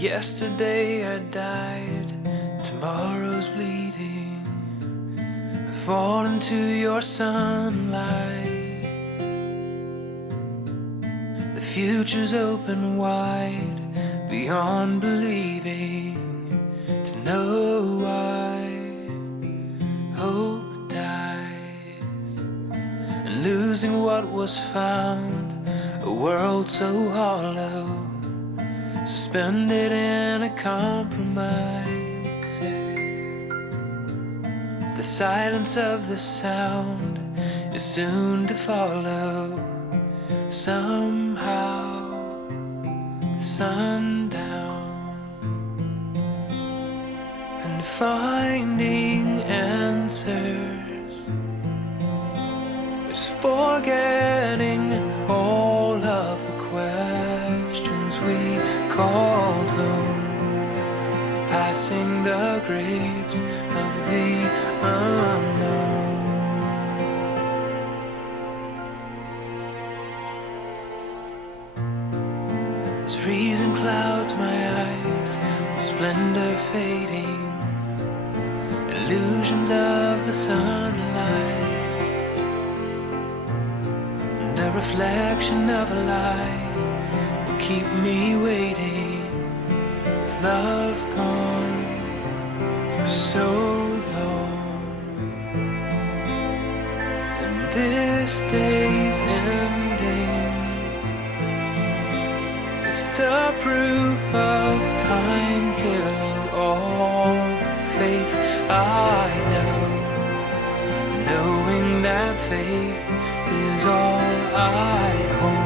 Yesterday I died, tomorrow's bleeding. I fall into your sunlight. The future's open wide, beyond believing. To know why hope dies, and losing what was found, a world so hollow, suspended in a compromise. The silence of the sound is soon to follow. Somehow, sundown, and finding answers is forgetting all of the questions we called home, passing the graves of the unknown. As reason clouds my eyes with splendor fading, illusions of the sunlight, and a reflection of a lie will keep me waiting, with love gone for so long. And this day's ending is the proof of time killing all the faith I know, knowing that faith is all I hold.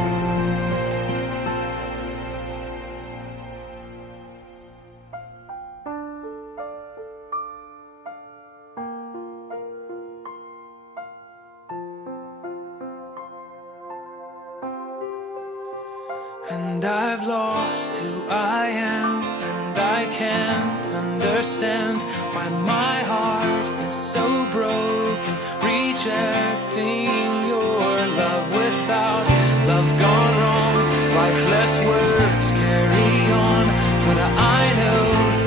And I've lost who I am, and I can't understand why my heart is so broken, rejecting your love. Without love gone wrong, lifeless words carry on. But I know,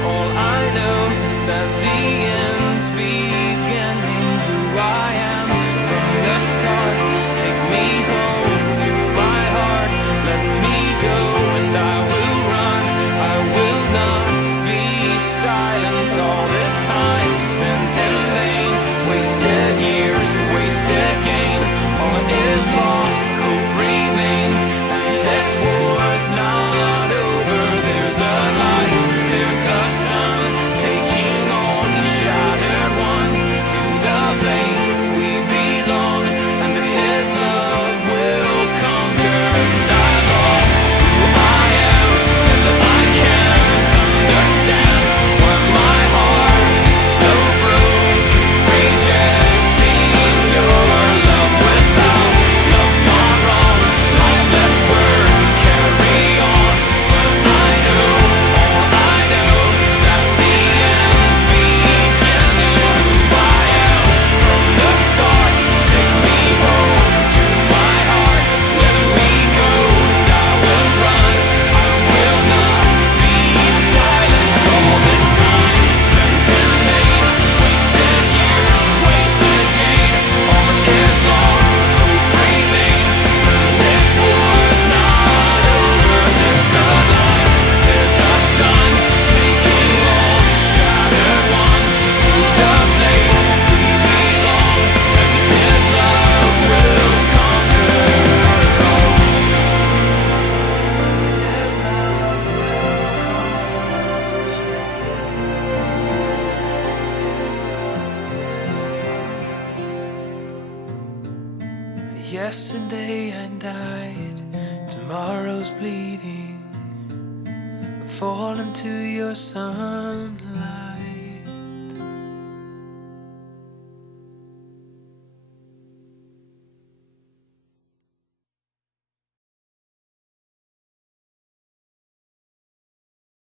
all I know is that the end's beginning. Who I am from the start, take me home to my heart, let me go, and I will run. I will not be silent. All this time spent in vain, wasted years, wasted gain. All is lost, hope remains, and this war's not over. There's a light, there's a sun, taking all the shattered ones to the place we belong, and His love will conquer. And I lost who I am, and I can't understand why my heart is so broken, rejecting your love. Without love gone wrong, lifeless words carry on. But I know, all I know is that the end's beginning. Who I am from the start, take me home to my heart, let me go, and I will run. I will not be silent. All this time spent in vain, wasted years, wasted gain. All is lost, hope remains, and this war's not over. There's a light, there's a sun, taking all the shattered ones to the place we belong, and His love will conquer all. His love will conquer. Yesterday I died, tomorrow's bleeding. I fall into your sunlight.